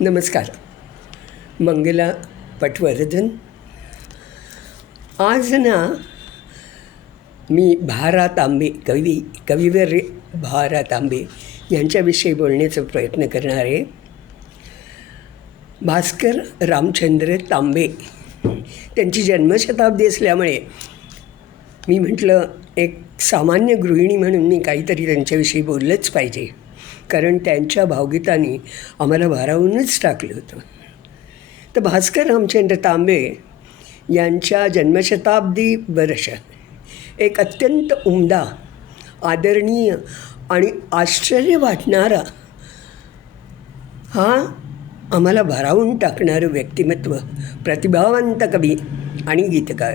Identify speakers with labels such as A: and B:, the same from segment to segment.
A: नमस्कार. मंगला पटवर्धन. आज ना मी भारा तांबे कवी कविवर भारा तांबे यांच्याविषयी बोलण्याचा प्रयत्न करणार आहे. भास्कर रामचंद्र तांबे त्यांची जन्मशताब्दी असल्यामुळे मी म्हटलं एक सामान्य गृहिणी म्हणून मी काहीतरी त्यांच्याविषयी बोललंच पाहिजे. कारण त्यांच्या भावगीतांनी आम्हाला भारावूनच टाकलं होतं. तर भास्कर रामचंद्र तांबे यांच्या जन्मशताब्दी वर्षात एक अत्यंत उमदा आदरणीय आणि आश्चर्य वाटणारा हा आम्हाला भारावून टाकणारं व्यक्तिमत्व प्रतिभावंत कवी आणि गीतकार.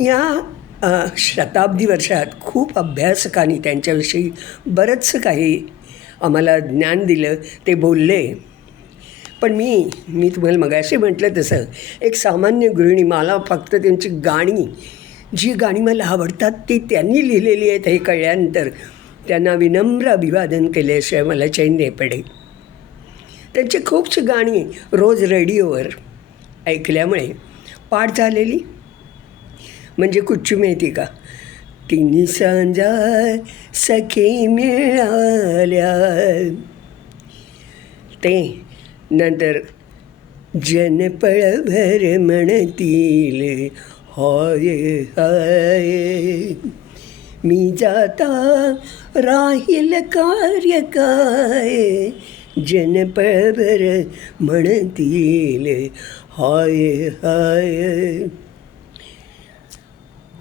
A: या शताब्दी वर्षात खूप अभ्यासकांनी त्यांच्याविषयी बरंचसं काही आम्हाला ज्ञान दिलं ते बोलले. पण मी मी तुम्हाला मगाशी म्हटलं तसं एक सामान्य गृहिणी मला फक्त त्यांची गाणी जी गाणी मला आवडतात ती त्यांनी लिहिलेली आहेत हे कळल्यानंतर त्यांना विनम्र अभिवादन केल्याशिवाय मला चैन नाही पडेल त्यांची खूपशी गाणी रोज रेडिओवर ऐकल्यामुळे पाठ झालेली म्हणजे कुच्ची माहिती का? तिन्ही सांजा सखी मिळाल्या. ते नंतर जनपळभर म्हणतील हाय हाय मी जाता राहील कार्य काय? जनपळभर म्हणतील हाय हाय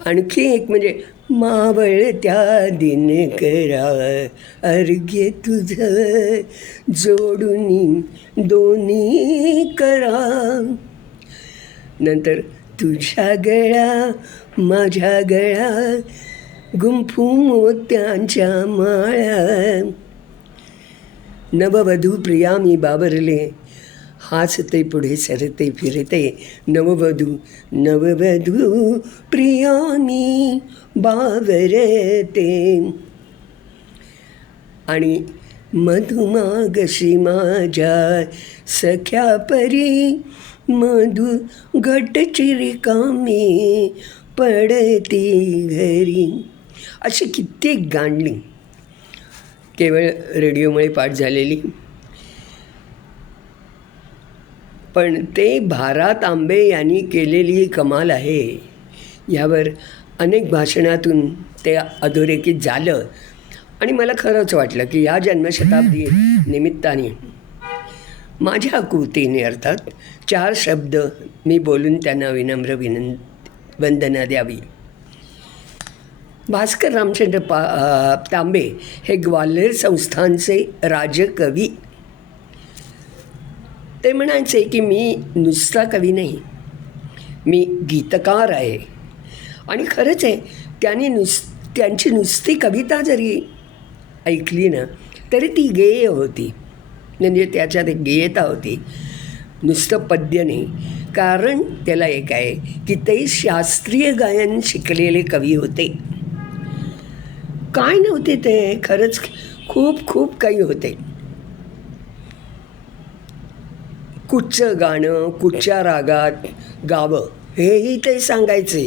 A: आणखी एक म्हणजे मावळ त्या दिन करा. अर्घ्य तुझं जोडून दोन्ही करा. नंतर तुझ्या गळ्या माझ्या गळ्या गुंफू मोत्यांच्या माळ्या नववधू प्रिया मी बाबरले हासते पुढे सरते फिरते नववधू नववधू प्रिया मी बावरते आणि मधुमागशी माझ्या सख्या परी मधु घटचिरी पडती घरी अशी कित्येक गाणी केवळ रेडिओमुळे पाठ झालेली पण ते भारा तांबे यांनी केलेली ही कमाल आहे. यावर अनेक भाषणातून ते अधोरेखित झालं आणि मला खरंच वाटलं की या जन्मशताब्दी निमित्ताने माझ्या कृतीने अर्थात चार शब्द मी बोलून त्यांना विनम्र विनं वंदना द्यावी. भास्कर रामचंद्र पा तांबे हे ग्वाल्हेर संस्थानचे राजकवी ते म्हणायचे की मी नुसता कवी नाही. मी गीतकार आहे. आणि खरंच आहे त्यांनी नुस त्यांची नुसती कविता जरी ऐकली ना तरी ती गेय होती. म्हणजे त्याच्यात एक गेयता होती. नुसतं पद्य नाही. कारण त्याला एक आहे की ते शास्त्रीय गायन शिकलेले कवी होते. काय नव्हते ते? खरंच खूप खूप काही होते. कुठचं गाणं कुठच्या रागात गावं हेही ते सांगायचे.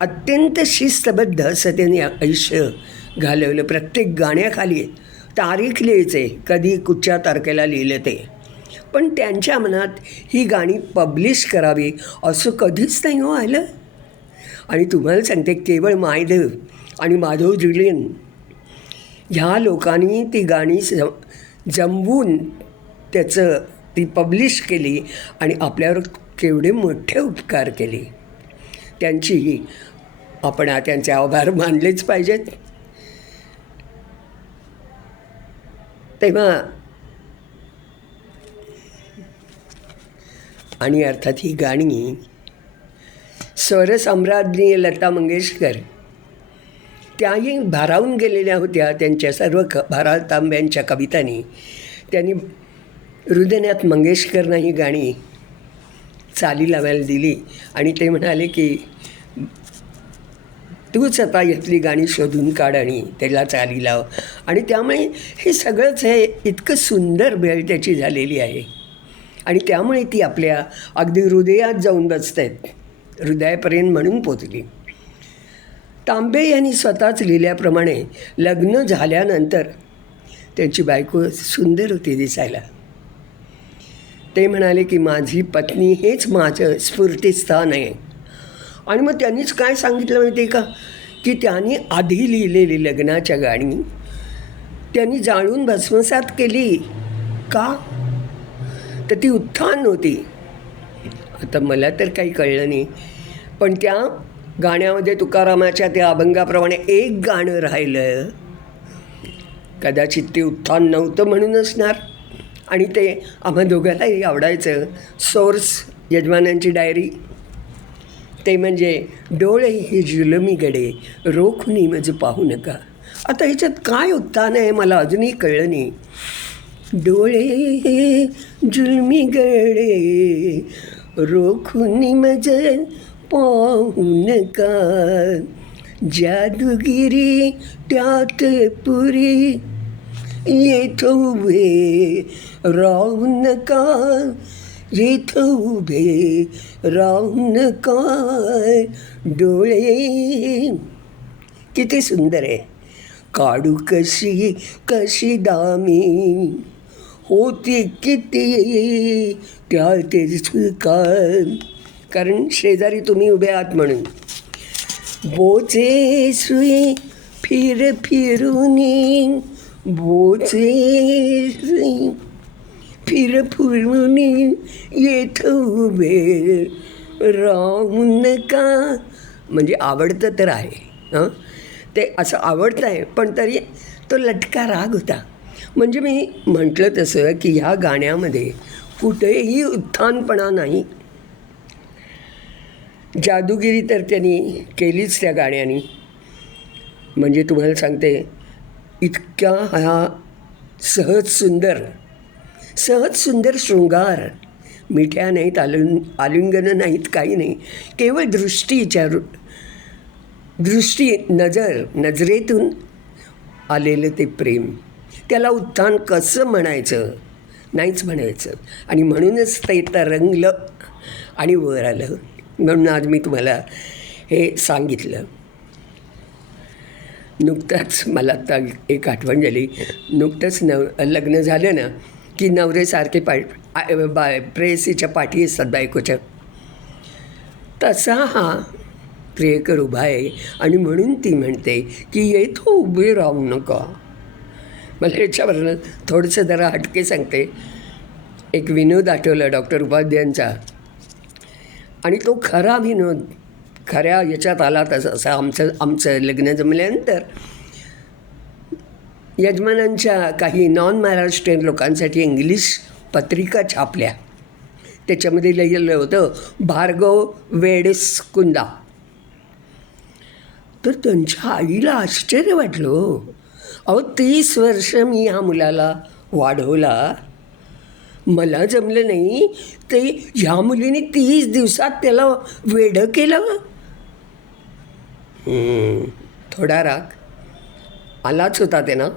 A: अत्यंत शिस्तबद्ध असं त्यांनी आयुष्य घालवलं प्रत्येक गाण्याखाली. तारीख लिहायचे कधी कुठच्या तारखेला लिहिलं ते. पण त्यांच्या मनात ही गाणी पब्लिश करावी असं कधीच नाही हो आलं. आणि तुम्हाला सांगते केवळ मायदेव आणि माधव जुलियन ह्या लोकांनी ती गाणी जमवून त्याचं ती पब्लिश केली आणि आपल्यावर केवढे मोठे उपकार केले. त्यांची आपण त्यांचे आभार मानलेच पाहिजेत. तेव्हा आणि अर्थात ही गाणी स्वरसम्राज्ञी लता मंगेशकर त्याही भारावून गेलेल्या होत्या. त्यांच्या सर्व क भारा तांब्यांच्या कवितांनी त्यांनी हृदयनाथ मंगेशकरनं ही गाणी चाली लावायला दिली. आणि ते म्हणाले की तूच आता यातली गाणी शोधून काढ आणि त्याला चाली लाव. आणि त्यामुळे हे सगळंच हे इतकं सुंदर भेळ त्याची झालेली आहे. आणि त्यामुळे ती आपल्या अगदी हृदयात जाऊन बसत आहेत हृदयापर्यंत म्हणून पोचली. तांबे यांनी स्वतःच लिहिल्याप्रमाणे लग्न झाल्यानंतर त्यांची बायको सुंदर होती दिसायला. ते म्हणाले की माझी पत्नी हेच माझं स्फूर्तीस्थान आहे. आणि मग त्यांनीच काय सांगितलं माहिती आहे का? की त्यांनी आधी लिहिलेली लग्नाच्या गाणी त्यांनी जाळून भस्मसात केली. का? तर ती उत्थान होती. आता मला तर काही कळलं नाही. पण त्या गाण्यामध्ये तुकारामाच्या त्या अभंगाप्रमाणे एक गाणं राहिलं. कदाचित ते उत्थान नव्हतं म्हणून असणार आणि ते आम्हा दोघांनाही आवडायचं. सोर्स यजमानांची डायरी ते म्हणजे डोळे हे जुलमीकडे गडे रोखुनी म्हणजे पाहू नका. आता ह्याच्यात काय उत्थान आहे मला अजूनही कळलं नाही. डोळे जुलमीकडे गडे रोखुनी मज म्हणजे पाहू नका. जादूगिरी त्यात पुरी येथ उभे राहू नका. येथ उभे राहू नका. डोळे. किती सुंदर आहे. काढू कशी कशी दामी. होती किती त्या ते चुका कारण शेजारी तुम्ही उभे आहात म्हणून. बोचे सुई फिर फिरुनी बोचे फिर फिरुनी येथ उभे राहून का। म्हणजे आवडतं तर आहे हां? ते असं आवडतं आहे पण तरी तो लटका राग होता. म्हणजे मी म्हटलं तसं की ह्या गाण्यामध्ये कुठेही उत्थानपणा नाही. जादूगिरी तर त्यांनी केलीच त्या गाण्याने. म्हणजे तुम्हाला सांगते इतक्या हा सहज सुंदर सहज सुंदर शृंगार मिठ्या नाहीत आलिंग आलिंगनं नाहीत काही नाही. केवळ दृष्टीच्या दृष्टी नजर नजरेतून आलेलं ते प्रेम. त्याला उत्थान कसं म्हणायचं? नाहीच म्हणायचं. आणि म्हणूनच ते तरंगलं आणि वर आलं. म्हणून आज मी तुम्हाला हे सांगितलं. नुकताच मला आता एक आठवण झाली. नुकतंच नव लग्न झालं ना की नवरेसारखे पा आ- बा प्रेयसीच्या पाठी असतात बायकोच्या. तसा हा प्रियकर उभा आहे आणि म्हणून ती म्हणते की येतो उभे राहू नका. मला याच्यावरनं थोडंसं जरा हटके सांगते. एक विनोद आठवला डॉक्टर उपाध्यायांचा. आणि तो खरा विनोद खऱ्या याच्यात आला तसं असं आमचं आमचं लग्न जमल्यानंतर. यजमानांच्या काही नॉन महाराष्ट्रीयन लोकांसाठी इंग्लिश पत्रिका छापल्या. त्याच्यामध्ये लिहिलेलं होतं भार्गव वेडेस कुंदा. तर त्यांच्या आईला आश्चर्य वाटलं हो. अहो तीस वर्ष मी ह्या मुलाला वाढवला. मला जमलं नाही. ते ह्या मुलीने तीस दिवसात त्याला वेढं केलं. थोडा राग आलाच होता त्यानं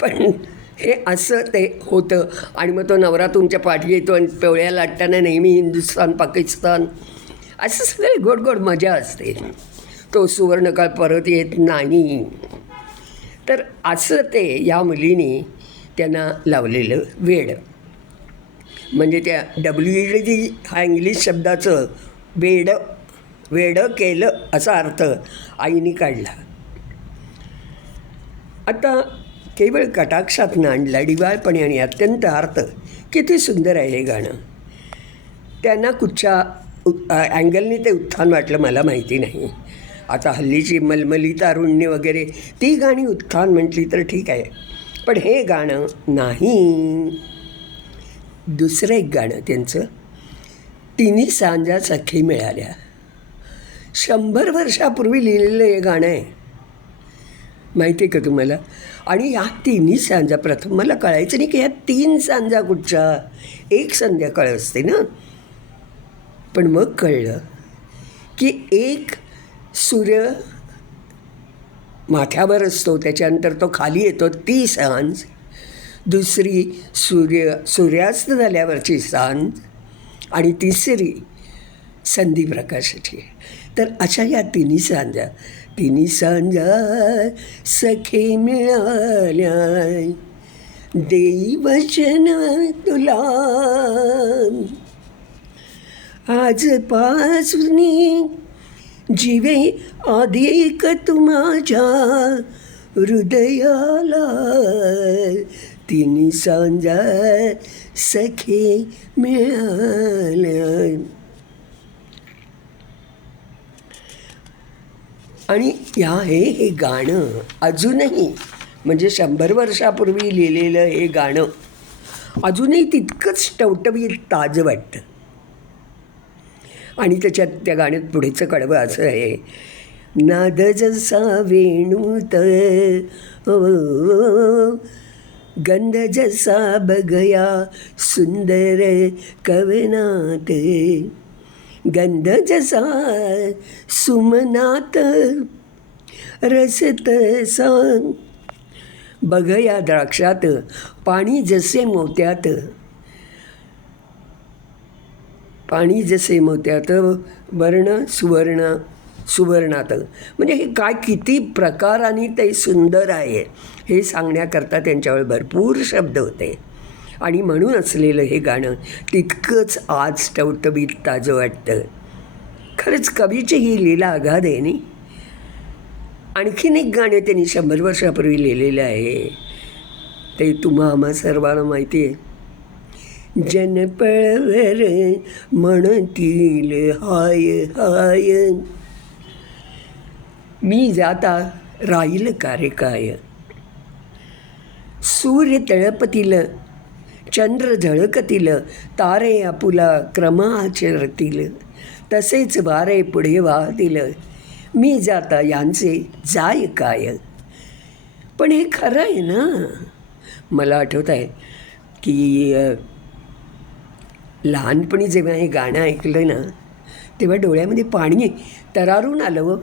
A: पण हे असं ते होतं. आणि मग तो नवरा तुमच्या पाठी येतो आणि पेवळ्या लाटताना नेहमी हिंदुस्थान पाकिस्तान असं सगळे गोड गोड मजा असते. तो सुवर्णकाळ परत येत नाही. तर असं ते या मुलीने त्यांना लावलेलं वेड. म्हणजे त्या डब्ल्यू ई डी हा इंग्लिश शब्दाचं वेड वेडं केलं असा अर्थ आईने काढला. आता केवळ कटाक्षात आणला डिवाळपणे आणि अत्यंत अर्थ किती सुंदर आहे हे गाणं. त्यांना कुठच्या अँगलनी ते उत्थान वाटलं मला माहिती नाही. आता हल्लीची मलमली तारुण्य वगैरे ती गाणी उत्थान म्हटली तर ठीक आहे. पण हे गाणं नाही. दुसरं एक गाणं त्यांचं तिन्ही सांजा सखी मिळाल्या. शंभर वर्षापूर्वी लिहिलेलं हे गाणं आहे. माहिती आहे का तुम्हाला? आणि या तिन्ही सांजा प्रथम मला कळायचं नाही की ह्या तीन सांजा कुठच्या? एक संध्याकाळ असते ना? पण मग कळलं की एक सूर्य माथ्यावर असतो त्याच्यानंतर तो खाली येतो ती सांज. दुसरी सूर्य सूर्यास्त झाल्यावरची सांज. आणि तिसरी संधी प्रकाशाची तर अशा या तिन्ही सांजा. तिन्ही सांजा सखे मिळाल्या देई वचन तुला. आजपासून जीवे अधिक तुमाच्या हृदयाला. तिन्ही सांजा सखे मिळाल्या आणि ह्या हे हे गाणं अजूनही म्हणजे शंभर वर्षापूर्वी लिहिलेलं हे गाणं अजूनही तितकंच टवटवीत ताजं वाटतं. आणि त्याच्यात त्या गाण्यात पुढेचं कडवं असं आहे. नाद जसा वेणूत हो, गंध जसा बघया सुंदर कवनात. गंध जसा सुमनात रसत सांग बघया द्राक्षात पाणी जसे मोत्यात पाणी जसे मोत्यात वर्ण सुवर्ण सुवर्णात. म्हणजे हे काय किती प्रकाराने ते सुंदर आहे हे सांगण्याकरता त्यांच्यावर भरपूर शब्द होते. आणि म्हणून असलेलं हे गाणं तितकंच आज टवटबीत ताजं वाटतं. खरंच कवीची ही लीला अगाध आहे नी? आणखीन एक गाणं त्यांनी शंभर वर्षापूर्वी लिहिलेलं आहे. ते तुम्हा आम्हा सर्वांना माहिती आहे. जनपळवर म्हणतील हाय हाय. मी जाता राहील कारे काय सूर्य तळपतील चंद्र झळकतील तारे आपुला क्रमाचरतील. तसेच वारे पुढे वाहतील. मी जाता यांचे जाय काय? पण हे खरं आहे ना? मला आठवत आहे की लहानपणी जेव्हा हे गाणं ऐकलं ना तेव्हा डोळ्यामध्ये पाणी तरारून आलं व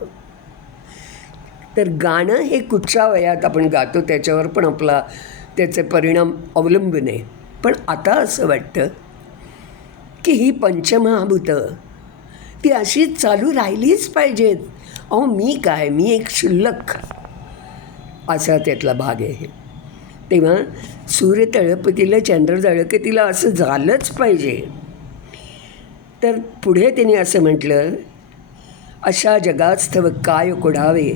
A: तर गाणं हे कुठच्या वयात आपण गातो त्याच्यावर पण आपला त्याचे परिणाम अवलंबून आहे. पण आता असं वाटतं की ही पंचमहाभूतं ती अशीच चालू राहिलीच पाहिजेत. अहो मी काय? मी एक शुल्लक असा त्यातला भाग आहे. तेव्हा सूर्य तळपतीला चंद्र जळकतीला असं झालंच पाहिजे. तर पुढे त्यांनी असं म्हटलं अशा जगास्तव काय कुढावे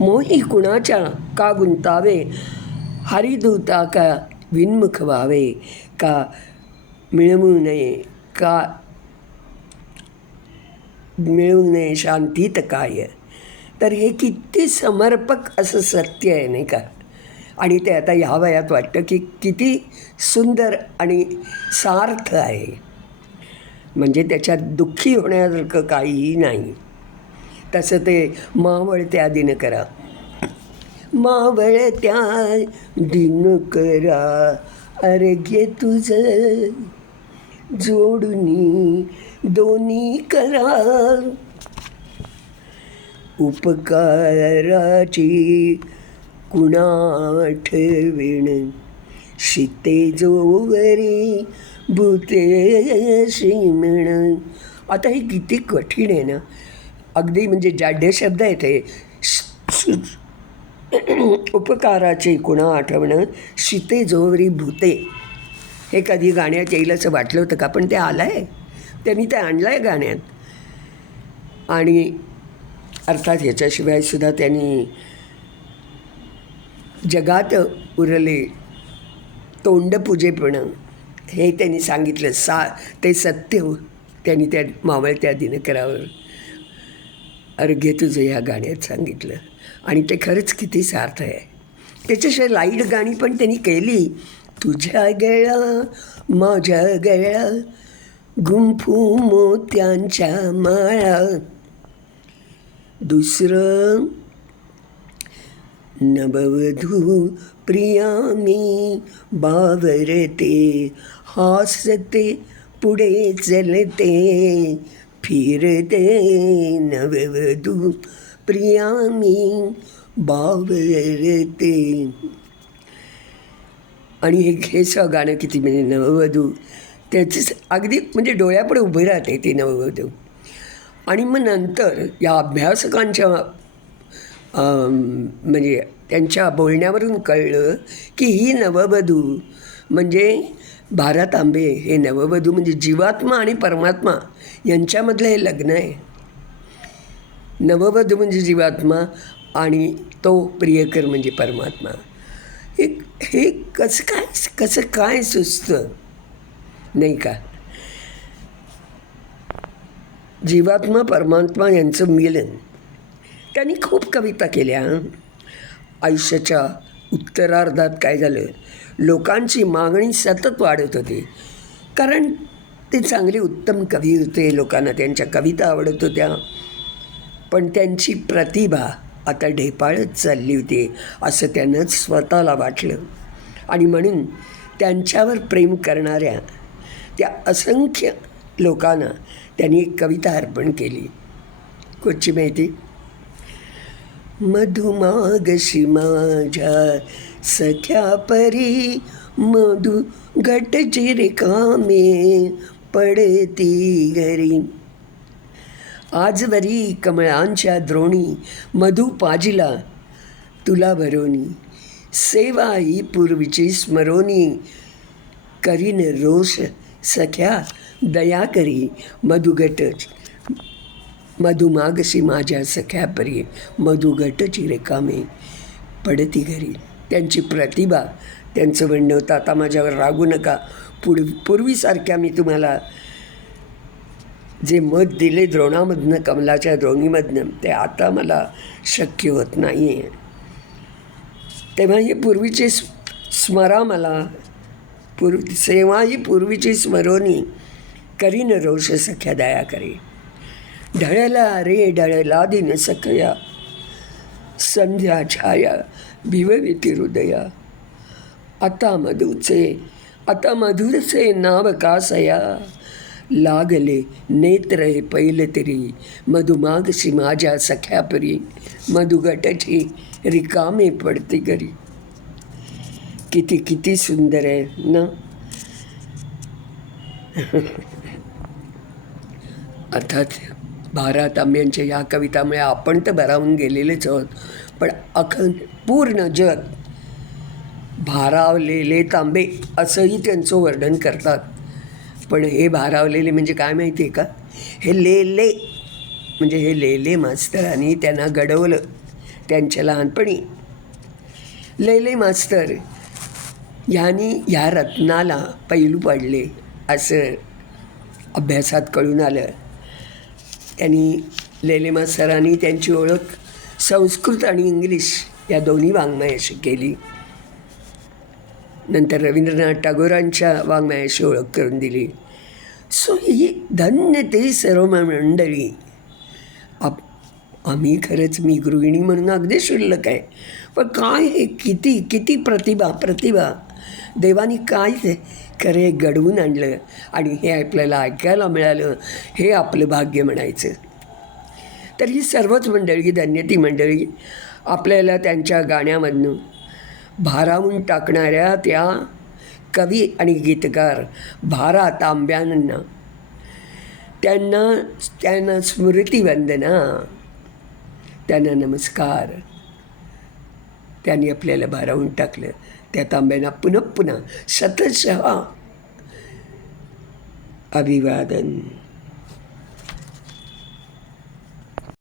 A: मोही कुणाच्या? का गुंतावे? हरिदूता का विन्मुख व्हावे का मिळवू नये का मिळवू नये शांतीत काय? तर हे किती समर्पक असं सत्य आहे नाही का? आणि ते आता ह्या वयात वाटतं की किती सुंदर आणि सार्थ आहे. म्हणजे त्याच्यात दुःखी होण्यासारखं काहीही नाही. तसं ते मावळत्या दिन करा. मावळत्या दिन करा अर्घ्य तुझं जोडुनी दोन्ही करा उपकाराची कुणा आठवण शीते जोवरी भूते म्हण आता हे किती कठीण आहे ना अगदी म्हणजे जाड्य शब्द आहे ते श- श- उपकाराची कुणा आठवणं शीते जोवरी भूते. हे कधी गाण्यात येईल असं वाटलं होतं का? पण ते आलं आहे त्यांनी ते आणलं आहे गाण्यात. आणि अर्थात ह्याच्याशिवाय सुद्धा त्यांनी जगात उरले तोंडपूजेपण हे त्यांनी सांगितलं. सा ते सत्य त्यांनी त्या मावळत्या दिनकरावर अर्घ्य तुझं ह्या गाण्यात सांगितलं. आणि ते खरंच किती सार्थ आहे. त्याच्याशिवाय लाइट गाणी पण त्यांनी केली. तुझ्या गळा माझ्या गळा गुंफू मोत्यांच्या माळा. दुसरं नववधू प्रिया मी बावरते हासते पुढे चलते फिरते नववधू प्रिया मी बावरते. आणि हे हे सगळं गाणं किती म्हणजे नववधू. त्याचं अगदी म्हणजे डोळ्यापुढे उभे राहते ते नववधू. आणि मग नंतर या अभ्यासकांच्या म्हणजे त्यांच्या बोलण्यावरून कळलं की ही नववधू म्हणजे भारत आंबे हे नववधू म्हणजे जीवात्मा आणि परमात्मा यांच्यामधलं हे लग्न आहे. नववध म्हणजे जीवात्मा आणि तो प्रियकर म्हणजे परमात्मा. हे हे कसं काय कसं काय सुचतं? नाही का? जीवात्मा परमात्मा यांचं मिलन. त्यांनी खूप कविता केल्या. आयुष्याच्या उत्तरार्धात काय झालं? लोकांची मागणी सतत वाढत होती. कारण ते चांगले उत्तम कवी होते लोकांना त्यांच्या कविता आवडत होत्या. पण त्यांची प्रतिभा आता ढेपाळत चालली होती असं त्यानं स्वतःला वाटलं. आणि म्हणून त्यांच्यावर प्रेम करणाऱ्या त्या असंख्य लोकांना त्यांनी एक कविता अर्पण केली. कुठची माहिती? मधुमागशी माझ्या सख्या परी मधु घटची रिकामे पडती घरी. आजवरी कमळांच्या द्रोणी मधु पाजिला तुला भरोनी सेवा ही पूर्वीची स्मरोनी करीन रोष सख्या दया करी मधुगट मधुमागसी माझ्या सख्या परी मधुगटची रेकामे पडती घरी. त्यांची प्रतिभा त्यांचं म्हणणं होतं आता माझ्यावर रागू नका. पुढ पूर्वीसारख्या मी तुम्हाला जे मत दिले द्रोणामधनं कमलाच्या द्रोणीमधनं ते आता मला शक्य होत नाही आहे तेव्हा ही पूर्वीची स्मरा मला पूर्व सेवा ही पूर्वीची स्मरोनी करीन रोष सख्या दया करी. ढळला रे ढळला दिन सखया संध्या छाया भिवविती हृदया. आता मधुचे आता मधुरचे नाव कासया लागले. नेत्र हे पैल तरी. मधुमागशी माझ्या सख्यापरी मधुगटची रिकामे पडते घरी. किती किती सुंदर आहे ना? अर्थात भारा तांब्यांच्या या कवितामुळे आपण तर भरावून गेलेलेच आहोत. पण अखंड पूर्ण जग भारावलेले तांबे असंही त्यांचं वर्णन करतात. पण हे भारावलेले म्हणजे काय माहिती आहे का? हे लेले म्हणजे हे लेले मास्तरांनी त्यांना घडवलं त्यांच्या लहानपणी. लेले मास्तर यांनी ह्या रत्नाला पैलू पडले असं अभ्यासात कळून आलं. त्यांनी लेले मास्तरांनी त्यांची ओळख संस्कृत आणि इंग्लिश या दोन्ही वाङ्मयाशी केली. नंतर रवींद्रनाथ टागोरांच्या वाङ्मयाशी ओळख करून दिली. सो ही धन्य ते सर्व मंडळी. आप आम्ही खरंच मी गृहिणी म्हणून अगदी शुल्लक आहे. पण काय हे किती किती प्रतिभा प्रतिभा. देवानी काय ते खरे घडवून आणलं आणि हे आपल्याला ऐकायला मिळालं हे आपलं भाग्य म्हणायचं. तर ही सर्वच मंडळी धन्य ती मंडळी. आपल्याला त्यांच्या गाण्यामधनं भारावून टाकणाऱ्या त्या कवी आणि गीतकार भारा तांब्यांना त्यांना त्यांना स्मृतिवंदना त्यांना नमस्कार. त्यांनी आपल्याला भारावून टाकलं. त्या तांब्यांना पुनः पुन्हा शतशः अभिवादन.